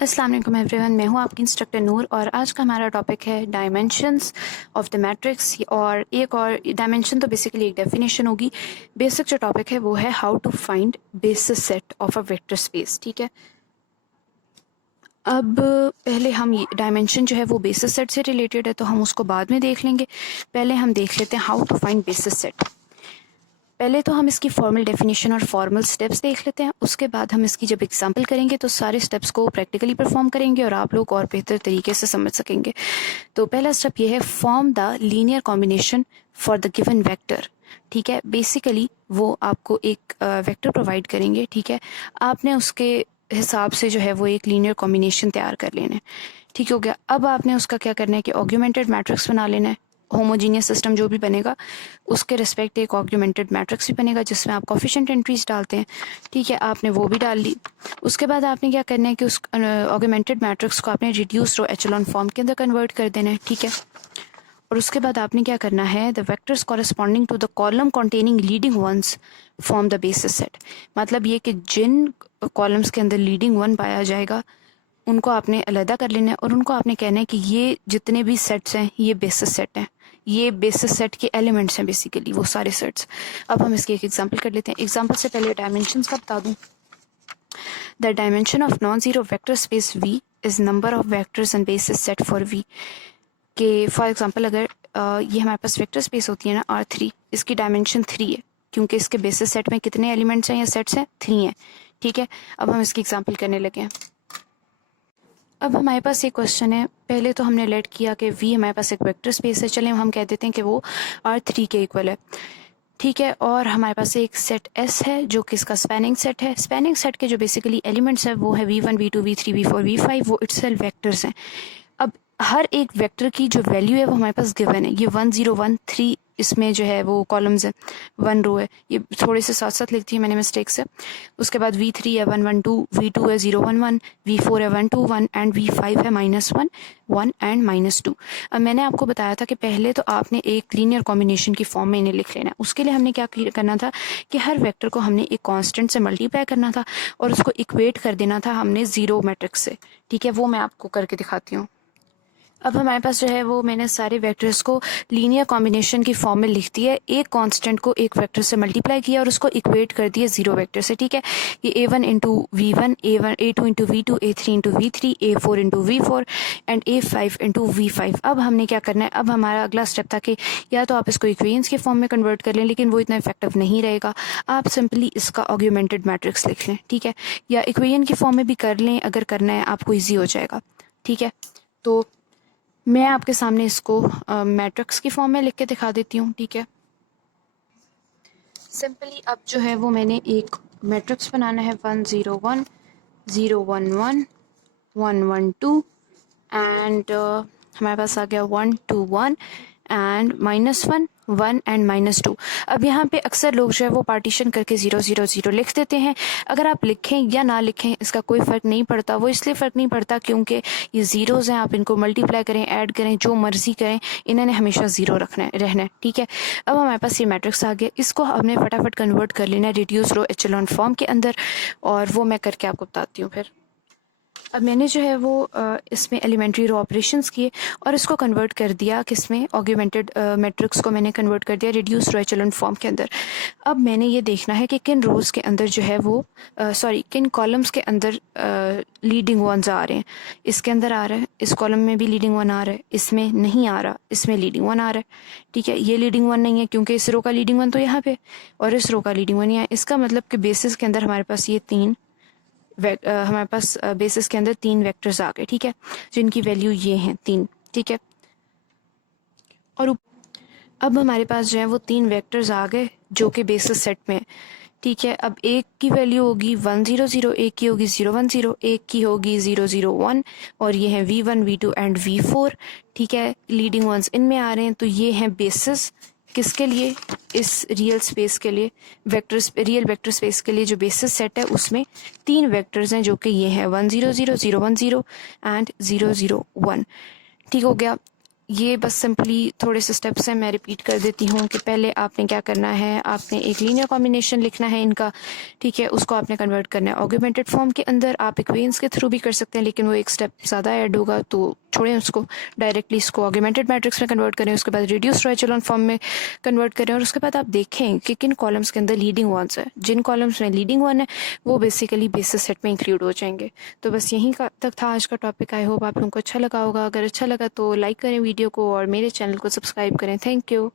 अस्सलाम वालेकुम एवरीवन, मैं हूं आपकी इंस्ट्रक्टर नूर और आज का हमारा टॉपिक है डायमेंशंस ऑफ द मैट्रिक्स। और एक और डायमेंशन तो बेसिकली एक डेफिनेशन होगी। बेसिक जो टॉपिक है वो है how to find basis set of a vector space. ठीक है, अब पहले हम ये डायमेंशन जो है वो बेसिस सेट से रिलेटेड है तो हम उसको बाद में देख लेंगे। पहले हम देख लेते हैं how to find basis set. पहले तो हम इसकी फॉर्मल डेफिनेशन और फॉर्मल स्टेप्स देख लेते हैं, उसके बाद हम इसकी जब एग्जांपल करेंगे तो सारे स्टेप्स को प्रैक्टिकली परफॉर्म करेंगे और आप लोग और बेहतर तरीके से समझ सकेंगे। तो पहला स्टेप ये है, form the linear combination for the given vector. ठीक है, बेसिकली वो आपको एक वेक्टर प्रोवाइड करेंगे। ठीक है, आपने उसके हिसाब से जो है वो एक लीनियर कॉम्बिनेशन तैयार कर लेना है। ठीक हो गया। अब आपने उसका क्या करना है कि ऑग्यूमेंटेड मैट्रिक्स बना लेना है। होमोजीनियस सिस्टम जो भी बनेगा उसके रिस्पेक्ट एक ऑग्यूमेंटेड मैट्रिक्स भी बनेगा जिसमें आप कोफिशिएंट एंट्रीज डालते हैं। ठीक है, आपने वो भी डाल ली। उसके बाद आपने क्या करना है कि उस ऑग्यूमेंटेड मैट्रिक्स को आपने रिड्यूस रो एचेलॉन फॉर्म के अंदर कन्वर्ट कर देना है। ठीक है, और उसके बाद आपने क्या करना है, the vectors corresponding to the column containing leading ones form the basis set. मतलब ये कि जिन कॉलम्स के अंदर लीडिंग वन पाया जाएगा उनको आपने अलहदा कर लेना है और उनको आपने कहना है कि ये जितने भी सेट्स हैं ये बेसिस सेट हैं, ये बेसिस सेट के एलिमेंट्स हैं बेसिकली वो सारे सेट्स। अब हम इसकी एक एग्जांपल कर लेते हैं। एग्जांपल से पहले डायमेंशंस का बता दूं। The dimension of non zero vector space V is number of vectors and bases set for V। के फॉर एग्जांपल अगर ये हमारे पास वेक्टर स्पेस होती है ना R3, इसकी डायमेंशन 3 है क्योंकि इसके बेसिस सेट में कितने एलिमेंट्स हैं या सेट्स हैं, 3 हैं। ठीक है, अब हम इसकी एग्जांपल करने लगे हैं। अब हमारे पास एक क्वेश्चन है, पहले तो हमने लेट किया कि V हमारे पास एक वेक्टर स्पेस है, चलें हम कह देते हैं कि वो R3 के इक्वल है। ठीक है, और हमारे पास एक सेट S है जो कि इसका स्पैनिंग सेट है। स्पैनिंग सेट के जो बेसिकली एलिमेंट्स हैं वो है V1 V2 V3 V4 V5, वो इटसेल्फ वेक्टर्स हैं। अब हर एक वेक्टर की जो वैल्यू है वो हमारे पास गिवन है। ये 1 0 1 3 इसमें जो है वो कॉलम्स है, 1 रो है। ये थोड़े से साथ साथ लिखती है मैंने मिस्टेक से। उसके बाद V3 है 1 1 2, V2 है 0 1 1, V4 है 1 2 1 एंड V5 है -1 1 एंड -2। अब मैंने आपको बताया था कि पहले तो आपने एक लीनियर कॉम्बिनेशन की फॉर्म में इन्हें लिख लेना है। उसके लिए हमने क्या करना था कि हर वेक्टर को हमने एक कांस्टेंट से मल्टीप्लाई करना था और उसको इक्वेट कर देना था हमने जीरो मैट्रिक्स से। ठीक है, वो मैं आपको करके दिखाती हूँ। अब हमारे पास जो है वो मैंने सारे वेक्टर्स को लीनियर कॉम्बिनेशन की फॉर्म में लिख दिया है। एक कांस्टेंट को एक वेक्टर से मल्टीप्लाई किया और उसको इक्वेट कर दिया जीरो वेक्टर से। ठीक है, ये A1 into V1, A2 into V2, A3 into V3, A4 into V4 and A5 into V5। अब हमने क्या करना है, अब हमारा अगला स्टेप था कि या तो आप इसको इक्वेशंस के फॉर्म में कन्वर्ट कर लें, लेकिन वो इतना इफेक्टिव नहीं रहेगा। आप सिंपली इसका ऑग्यूमेंटेड मैट्रिक्स लिख लें। ठीक है, या इक्वेशन की फॉर्म में भी कर लें, अगर करना है आपको ईजी हो जाएगा। ठीक है, तो मैं आपके सामने इसको मैट्रिक्स की फॉर्म में लिख के दिखा देती हूँ। ठीक है, सिंपली अब जो है वो मैंने एक मैट्रिक्स बनाना है 1 0 1 0 1 1 1 1 2 एंड हमारे पास आ गया 1 2 1 एंड -1 1 एंड -2। अब यहाँ पे अक्सर लोग जो है वो पार्टीशन करके 0 0 0 लिख देते हैं। अगर आप लिखें या ना लिखें इसका कोई फ़र्क नहीं पड़ता। वो इसलिए फ़र्क नहीं पड़ता क्योंकि ये ज़ीरोज़ हैं, आप इनको मल्टीप्लाई करें, ऐड करें, जो मर्ज़ी करें, इन्होंने हमेशा ज़ीरो रहना है। ठीक है, अब हमारे पास ये मैट्रिक्स आ गया, इसको हमने फटाफट कन्वर्ट कर लेना है रिड्यूस रो एचेलॉन फॉर्म के अंदर, और वो मैं करके आपको बताती हूँ फिर। अब मैंने जो है वो इसमें एलिमेंट्री रो ऑपरेशंस किए और इसको कन्वर्ट कर दिया किसमें, ऑग्यूमेंटेड मैट्रिक्स को मैंने कन्वर्ट कर दिया रिड्यूस रो एचेलॉन फॉर्म के अंदर। अब मैंने ये देखना है कि किन रोज़ के अंदर जो है वो किन कॉलम्स के अंदर लीडिंग वंस आ रहे हैं। इसके अंदर आ रहा है, इस कॉलम में भी लीडिंग वन आ रहा है, इसमें नहीं आ रहा, इसमें लीडिंग वन आ रहा है। ठीक है, ये लीडिंग वन नहीं है क्योंकि इस रो का लीडिंग वन तो यहाँ पे और इस रो का लीडिंग वन यहाँ है। इसका मतलब कि बेसिस के अंदर हमारे पास ये हमारे पास बेसिस के अंदर 3 वेक्टर्स आ गए। ठीक है, जिनकी वैल्यू ये हैं 3। ठीक है, और अब हमारे पास जो है वो 3 वेक्टर्स आ गए जो कि बेसिस सेट में। ठीक है, अब एक की वैल्यू होगी 1 0 0, एक की होगी 0 1 0, एक की होगी 0 0 1 और ये है V1 V2 एंड V4। ठीक है, लीडिंग वंस इनमें आ रहे हैं, तो ये हैं बेसिस किसके लिए, इस रियल स्पेस के लिए, रियल वेक्टर स्पेस के लिए जो बेसिस सेट है उसमें 3 वेक्टर्स हैं जो कि ये है 1 0 0 0 1 0 एंड 0 0 1। ठीक हो गया। ये बस सिंपली थोड़े से स्टेप्स हैं, मैं रिपीट कर देती हूँ कि पहले आपने क्या करना है, आपने एक लीनियर कॉम्बिनेशन लिखना है इनका, ठीक है, उसको आपने कन्वर्ट करना है ऑगमेंटेड फॉर्म के अंदर। आप इक्वेशंस के थ्रू भी कर सकते हैं, लेकिन वो एक स्टेप ज़्यादा ऐड होगा, तो छोड़ें उसको, डायरेक्टली इसको ऑगमेंटेड मैट्रिक्स में कन्वर्ट करें, उसके बाद रिड्यूस्ड एचेलॉन फॉर्म में कन्वर्ट करें, और उसके बाद आप देखें कि किन कॉलम्स के अंदर लीडिंग वंस है। जिन कॉलम्स में लीडिंग वन है वो बेसिकली बेसिस सेट में इंक्लूड हो जाएंगे। तो बस यहीं का तक था आज का टॉपिक। आई होप आप लोगों को अच्छा लगा होगा। अगर अच्छा लगा तो लाइक करें वीडियो को और मेरे चैनल को सब्सक्राइब करें। Thank you.